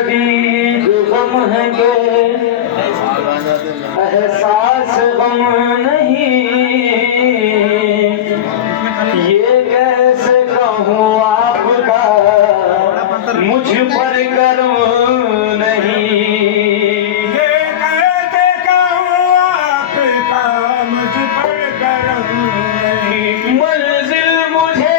शदीद गम है के एहसास गम नहीं, ये कैसे कहूँ आपका मुझ पर करम नहीं, ये कैसे कहूँ आपका मुझ पर करम नहीं। मंजिल मुझे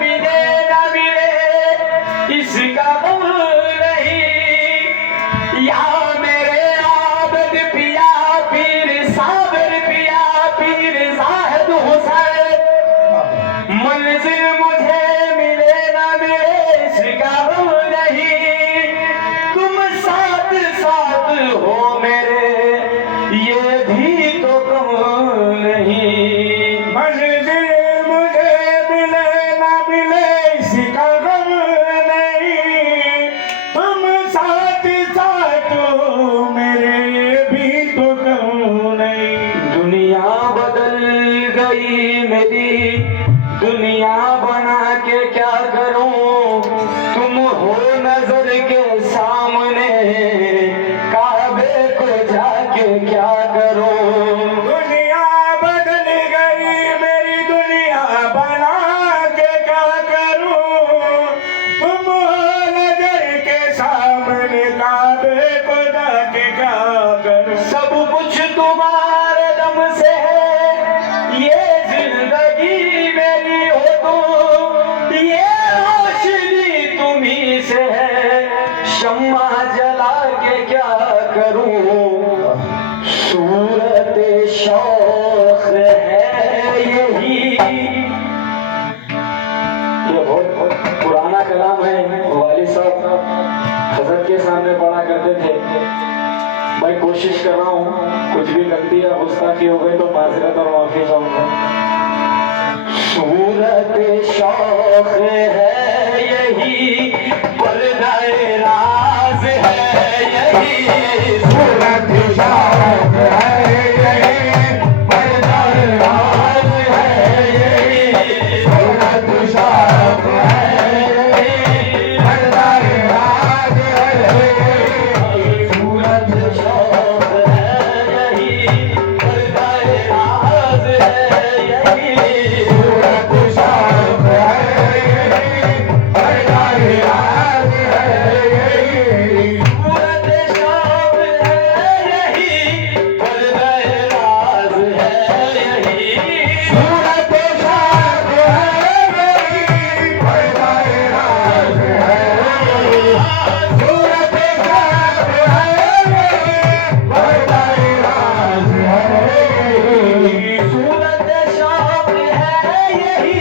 मिले ना मिले इसका गम नहीं, या मेरे आबद पिया पीर साबिर पिया पीर जाहिद हुसैन, मंजिल मुझे मिले ना मिले इसका गम नहीं, तुम साथ साथ हो मेरे ये भी तो कम नहीं। मंजिल मुझे मिले ना मिले इसका गम नहीं, तुम साथ साथ हो मेरे भी तो गम नहीं। दुनिया बदल गई मेरी, दुनिया बना के क्या करूं, तुम हो नजर के सामने काबे को जाके क्या करूं। दुनिया बदल गई मेरी, दुनिया बना के क्या करूं, तुम हो नजर के सामने काबे को जाके क्या करूं। सब कुछ तुम्हारे दम से है, ये जिंदगी मेरी हो तुम, ये रोशनी तुम्ही से है, शम्मा जला के क्या करूं, सूरत शौक है यही। ये बहुत पुराना कलाम है, वाली साहब हजरत के सामने पढ़ा करते थे। मैं कोशिश कर रहा हूँ, कुछ भी गलती या गुस्ताखी हो गई तो माजरत और माफी चाहूंगा। सूरत शौक है यही, पर्दाए राज है यही, सूरत शौक है यही, पर्दाए राज है यही, सूरत शौक है यही, पर्दाए राज है यही, सूरत शौक है यही, पर्दाए राज है यही, सूरत शौक है यही, पर्दाए राज है यही, सूरत शौक है यही, पर्दाए राज है यही, सूरत शौक है यही, पर्दाए राज है यही, सूरत शौक है यही, पर्दाए राज है यही, सूरत शौक है यही,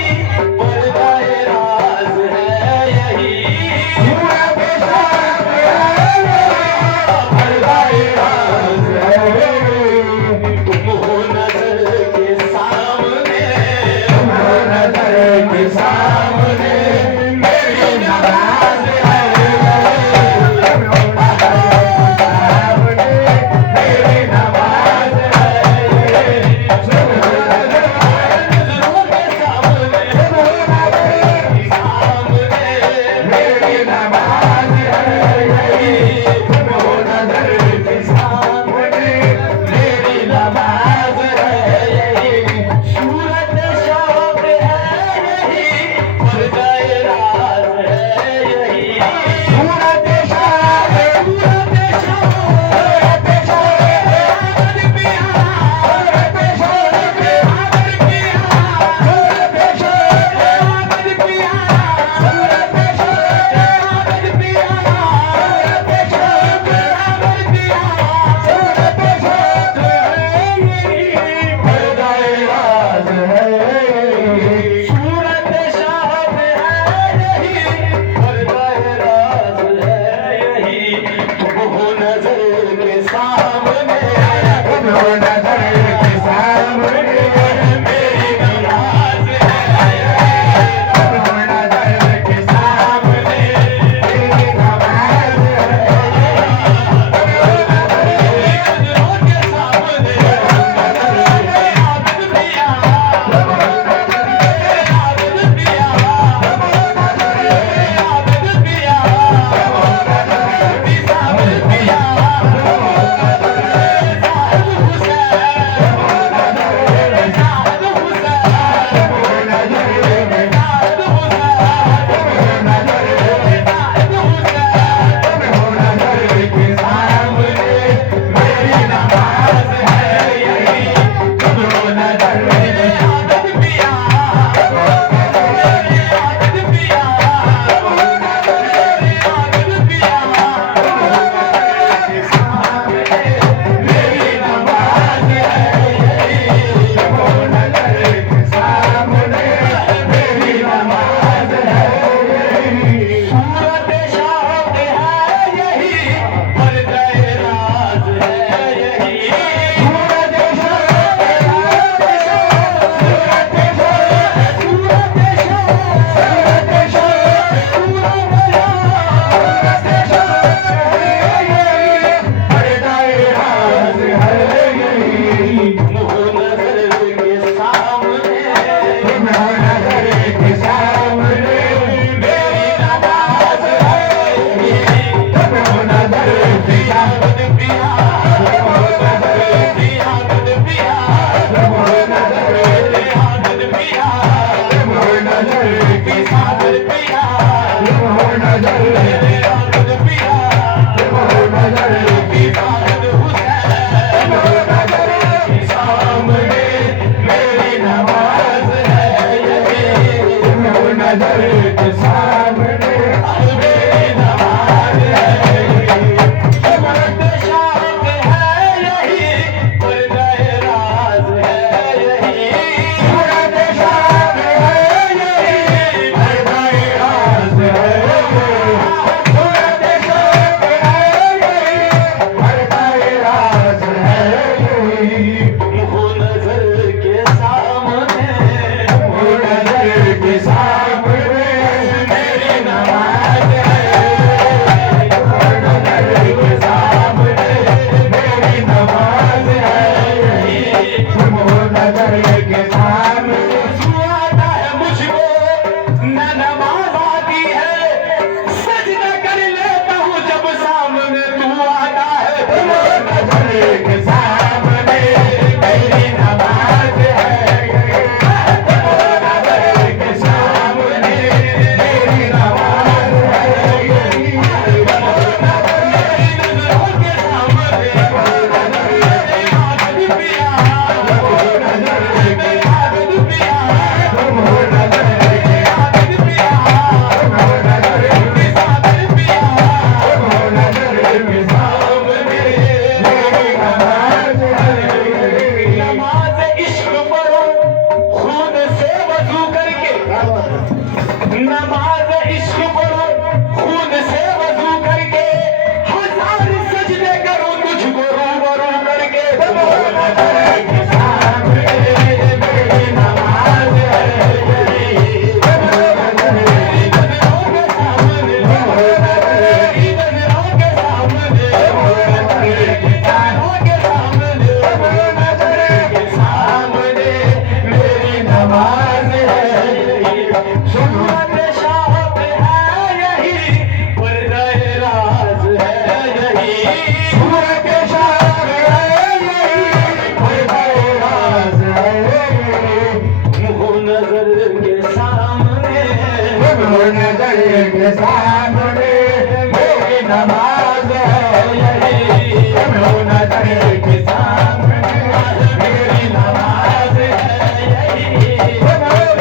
पर्दाए राज है यही, सूरत शौक है यही, पर्दाए राज है यही, तुम हो नजर के सामने, तुम हो नजर के सामने, मेरी नवाज है यही, नमाज है यही, तुम हो नजर के सामने मेरी नमाज है यही, तुम हो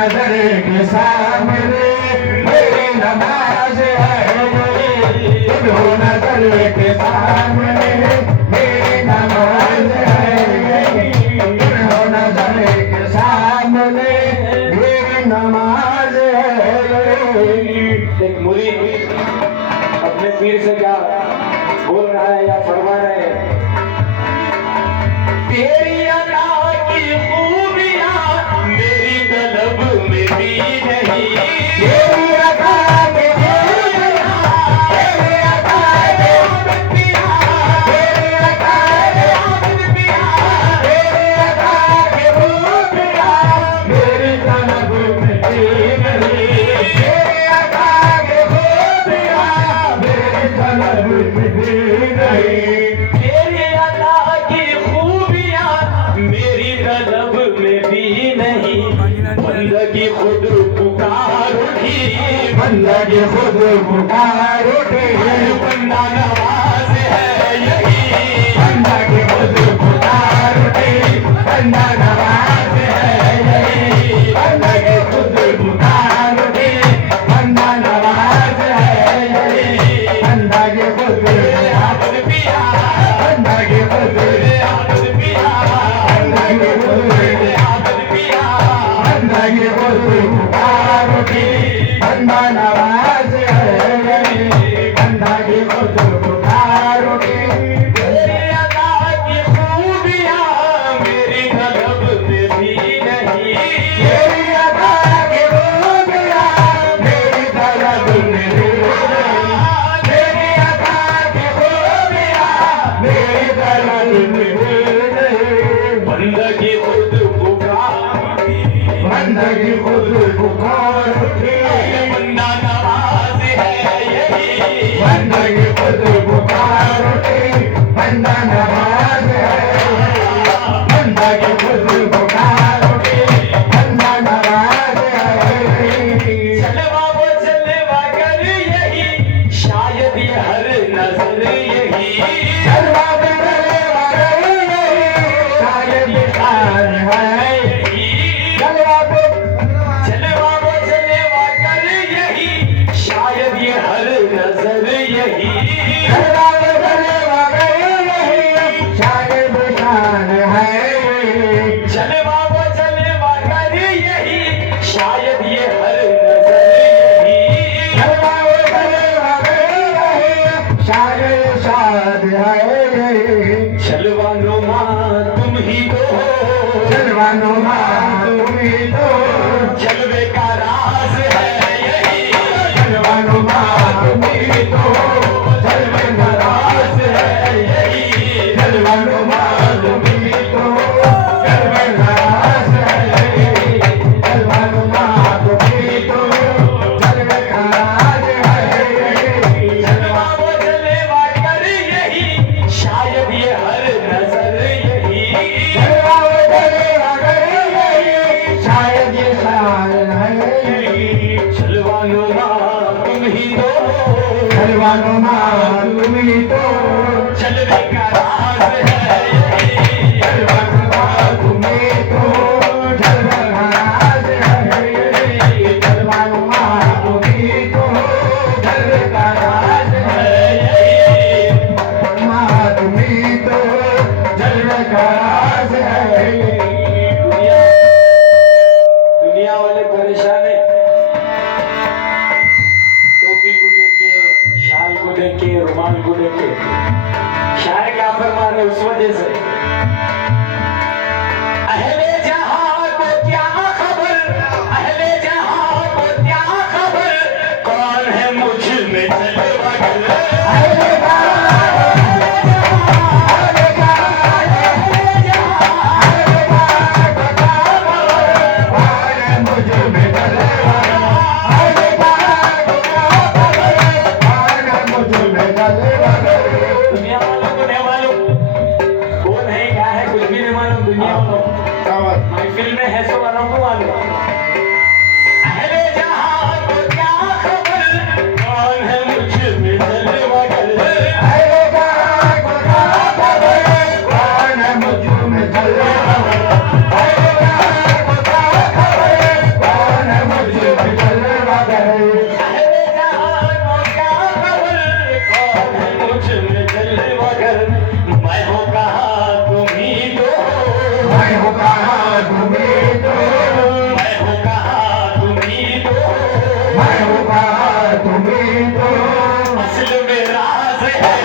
नजर के सामने मेरी नमाज है यही, तुम हो नजर के सामने एक मुरीद अपने पीर से क्या बोल रहा है या फरमा रहे हैं? तेरी अदा की खूबियां मेरी तलब में भी नहीं, तेरी अदा की खूबियां, तेरी अदा की खूबियां, तेरी अदा की खूबियां, तेरी अदा की खूबियां मेरी तलब में भी नहीं, तेरी अदा की खूबियां मेरी तलब में भी नहीं, तेरी अदा की खूबियां मेरी तलब में भी नहीं, बंदगी खुद पुकार उठी, बंदगी खुद पुकार उठी, बंदा नवाज है यही, बंदगी खुद पुकार उठी, बंदा नवाज है यही, बंदगी खुद पुकार उठी, बंदा नवाज है यही, बंदगी खुद आदर पिया, बंदगी खुद आदर पिया, बंदगी खुद आदर पिया, बंदगी खुद पुकार उठी, बंदा नवाज है यही, बंदगी खुद पुकार उठी, तेरी अदा की खूबियां मेरी तलब में भी नहीं, तेरी अदा की खूबियां मेरी तलब में भी नहीं, तेरी अदा की खूबियां मेरी तलब में भी नहीं, बंदगी खुद पुकार उठी, बंदगी खुद पुकार उठी, बंदा नवाज है यही, बंदगी खुद पुकार उठी, बंदा नवाज है यही, बंदगी खुद पुकार उठी, बंदा नवाज है यही, चलवा वो चलवा कर यही, शायद ये हर नजर यही, चलवा वो चलवा कर यही, शायद ये हार है यही, चलवा वो चलवा कर यही, शायद ये हर नजर यही, चलवा वो चलवा कर यही, शायद शान है यही, चलवा वो चलवा कर यही, शायद ये हर नजर यही, चलवा वो चलवा कर यही, शायद शाद है यही, चलवा नुमा तुम ही तो हो, चलवा जलवानुमा तुम्ही तो जलवे का राज है यही जलवानुमा तुम्ही तो जलवे का राज है यही जलवानुमा तुम्ही तो जलवे का राज है यही जलवानुमा तुम्ही तो जलवे का राज है यही जलवा वो जलवा कर यही शायद ये हर नजर यही शायद ये शायर है जलवानुमा तुम ही तो जलवानुमा तुम्ही तो जलवे का राज है यही जलवानुमा तुम्ही तो जलवे का राज है जलवानुमा तुम्ही तो जलवे का राज है जलवानुमा तुम्ही तो जलवे का राज है दुनिया वाले परेशान है टोपी को देख के शाल को देख के रुमाल को देख के शायर क्या फरमा रहे उस वजह से अहले जहां को क्या खबर अहले जहां को क्या खबर कौन है मुझ में जलवा कर दुनिया वालों को नहीं मालूम कौन है क्या है कुछ भी नहीं मालूम दुनिया वालों महफिल में है सो वालों को मालूम अहले जहां को क्या खबर कौन है मुझ में जलवा कर अहले जहां को क्या खबर कौन है मुझ में जलवा कर मैं हूं कहां तुम ही तो मैं हूं कहां तुम ही तो असल में राज है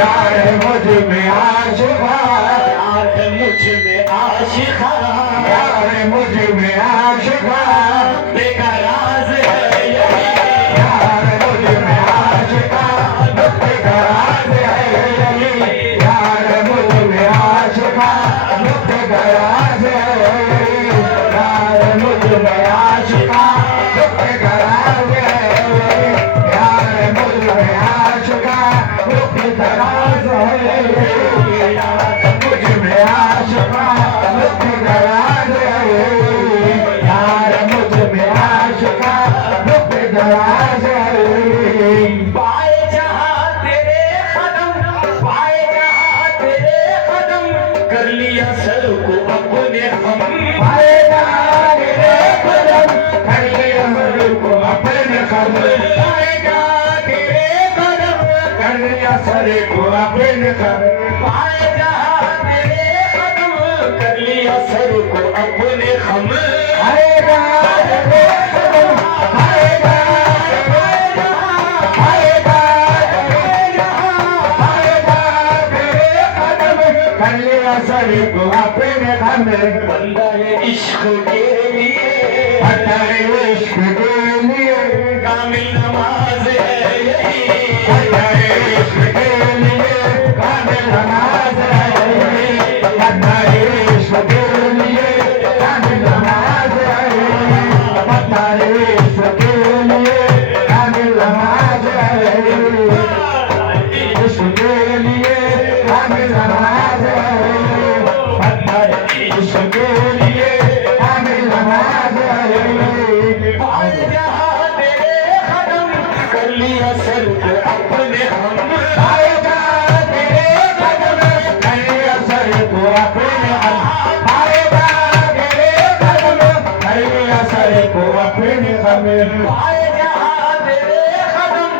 प्यार है मुझ में आशिका, प्यार है मुझ में आशिका, प्यार है मुझ में आशिका, तेरा राज है यही, प्यार है मुझ में आशिका, नुक्ते का राज है यही, प्यार है मुझ में आशिका, नुक्ते का राज है यही, प्यार है मुझ में आशिका, नुक्ते का राज है यही, प्यार है मुझ में आशिका, नुक्ते का राज है यही, मुझ में आशिका, नुक्ते का राज है यही, प्यार मुझ में आशिका, नुक्ते का राज है यही। पाए जहां तेरे कदम, पाए जहां तेरे कदम, कर लिया सर को अपने हम, पाएगा तेरे कदम, कर लिया सर को अपने कदम, पाएगा तेरे कदम, कर लिया सर को अपने कदम, पाए जहां तेरे कदम, कर लिया सर को अपने हम, पाएगा तेरे कदम, पाएगा, पाएगा तेरे कदम, कर लिया सर को अपने कदम, बंदा है इश्क के लिए, हटाए इश्क के लिए, कामिल नमाज है यही, हटाए इश्क के लिए, कामिल नमाज है यही, हटाए इश्क के लिए, कामिल नमाज है यही, हटाए इश्क के लिए, कामिल नमाज है यही, इश्क के लिए, कामिल नमाज है यही, हटाए इश्क के लिए, कामिल नमाज है यही। पाए जहां तेरे कदम, कर लिया सर को अपने हम, पाएगा तेरे कदम, कर लिया सर को अपने हम, पाएगा तेरे कदम, कर लिया सर को अपने हम, पाए जहां तेरे कदम,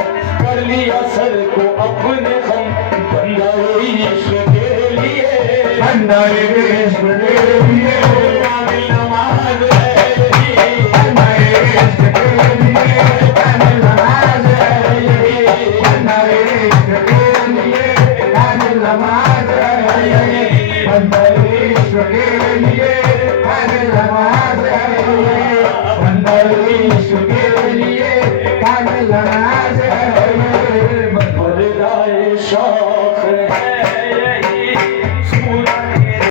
कर लिया सर को अपने हम, बंदा है इश्क के लिए, बंदा इश्क के लिए,